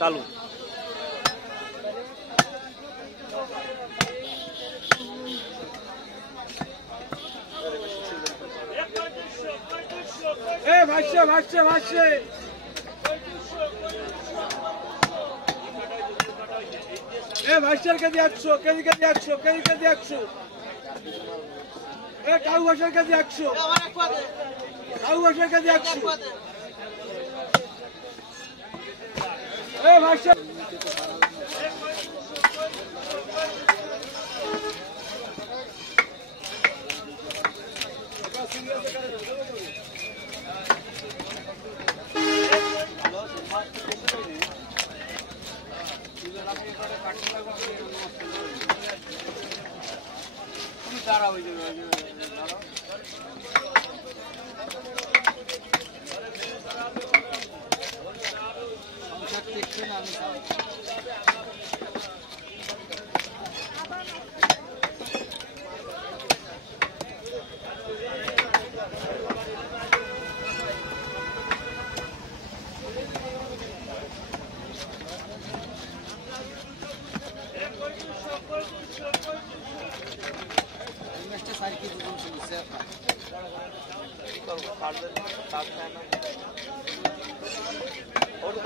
চালু। ভাসছে ভাসছে ভাসছে। ভাইসের কেজি 100, কেজি 100, কেজি 100। কাউ ভাষার কেজি 100, কাউ ভাষার কেজি 100। ভাইসা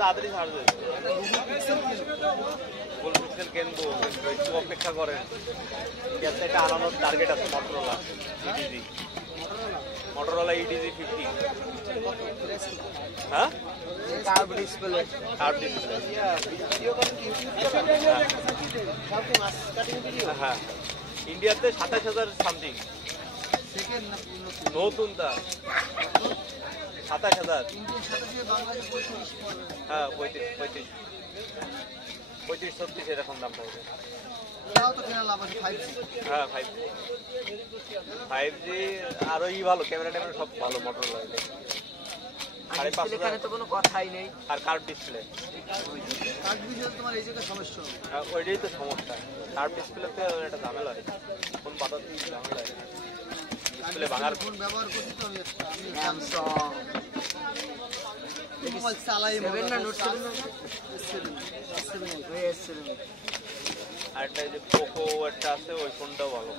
তাড়াতাড়ি ছাড় দেবে, কিন্তু একটু অপেক্ষা করেন। একটা আনানোর টার্গেট আছে মটোরোলা ইডিজি, মটোরোলা ইডিজি 50। হ্যাঁ, কার্ভ ডিসপ্লে, কার্ভ ডিসপ্লে। হ্যাঁ, ইন্ডিয়াতে 27,000 সামথিং নতুন, তা 27,000। হ্যাঁ, 35-36 এরকম দাম পড়বে। হ্যাঁ, 5G আরো ভালো, ক্যামেরা ট্যামেরা সব ভালো মটোরোলা। 5,500 তো কোনো কথাই নেই। আর কার্ভ ডিসপ্লে, ওইটাই তো সমস্যা। কার্ভ ডিসপ্লেতে একটা ঝামেলা হয়, কোন পাতা ঝামেলা হয়, ডিসপ্লে ভাঙার। ফোন ব্যবহার করছি তো আমি, স্যামসাং মোবাইল চালাই, মোবাইল না নোট 7 আর একটা যে পোকো একটা আছে, ওই ফোনটাও ভালো,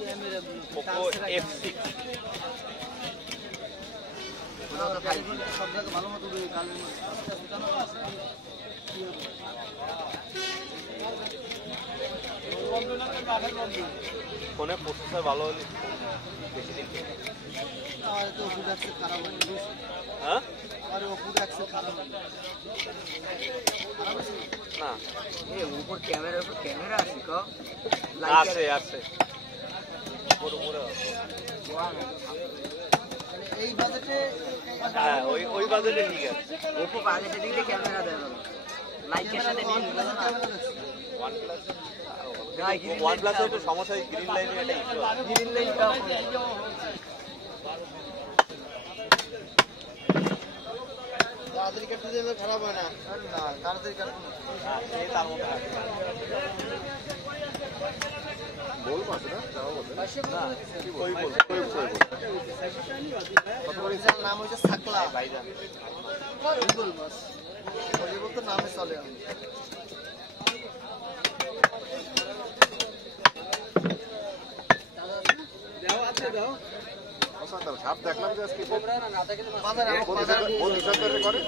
পোকো F6। ফোনে প্রসেসর ভালো হলে বেশি দিন। হ্যাঁ, না, উপর ক্যামেরার উপর ক্যামেরা আছে, আছে এই বাজেটে। হ্যাঁ, ওই বাজেটে ঠিক আছে। ওপো বাজেটে দিলে ক্যামেরা দেয় ভালো, লাইকের সাথে নিয়ে OnePlus এর একটু সমস্যা, গ্রিন লাইনের একটা ইস্যু আছে। গ্রিন লাইনটা তাড়াতাড়ি কাটতে দিলে খারাপ হয় না, তাড়াতাড়ি কাটবো না, তার মধ্যে বলবো না, নাম হচ্ছে সাকলা ভাইজান, বলতো নামে চলে। সাপ দেখলাম যে আজকে করে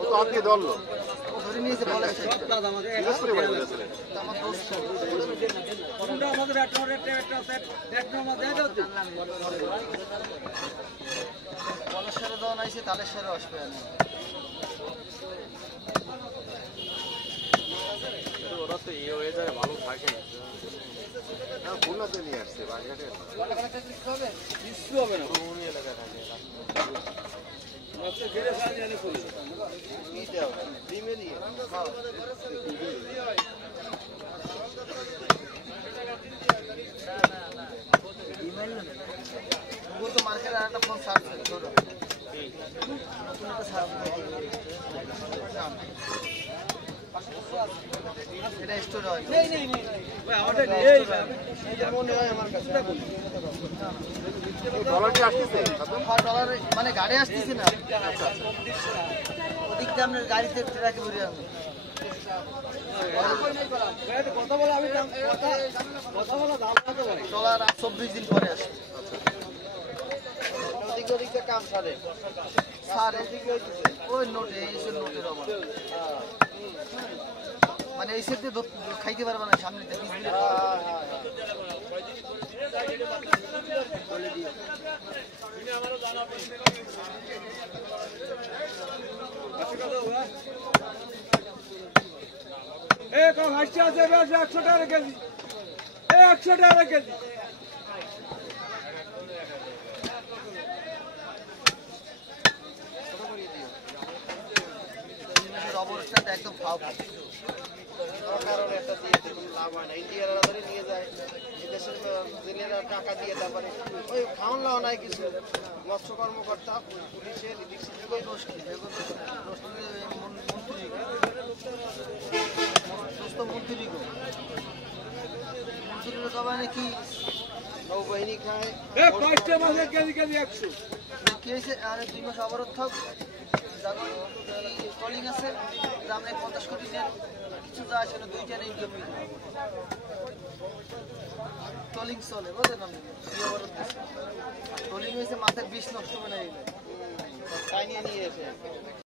ও তো আজকে ধরলো, ধরে নিয়েছে পলাশরে দেওয়া নাইছে, তালেশ্বরে আসবে। ওরা তো এই ওয়েদারে ভালো থাকে না, খুলনাতে নিয়ে আসছে, বাগেরহাটে কিছু হবে না, পুরোনো এলাকা থাকে। মার্কেট আর একটা ফোন সার্চ এটা স্টোর হয়, যেমন হয় আমার কাছে। ডলারটি আসতেছে ডলার মানে গাড়ি আসতেছে না ওদিক দিয়ে আপনার গাড়িতে ট্রাকে ভরে আমি কথা বলে আমি কথা বলা দাম কত বলে ডলার 24 দিন পরে আসে ওদিকে ওদিকে কাম সারে সারে ওই নোটে এইসব নোটের অভাব মানে এই সেট দিয়ে খাইতে পারবে না সামনে হাসছে আছে 100 টাকা কেজি 100 টাকা কেজি অবস্থাটা একদম ফাও কারণ একটা দিয়ে কোনো লাভ হয় না ইন্ডিয়ার ধরে নিয়ে যায় এদেশের জেলেরা টাকা দিয়ে তারপরে ওই খাওয়ান লাও নাই কিছু মৎস্য কর্মকর্তা পুলিশের ওই মন্ত্রীরা তবে নাকি নৌবাহিনী খায় কেজি কেজি 100 কি হয়েছে আর 2 মাস অবরোধ থাক ট্রলিং আছে আমরা 50 কোটি কিছু যা আসে না 2টা ইনকাম ট্রলিং চলে বুঝলেন আপনি ট্রলিং হয়েছে মাথার বিষ নষ্ট করে নিয়ে এসে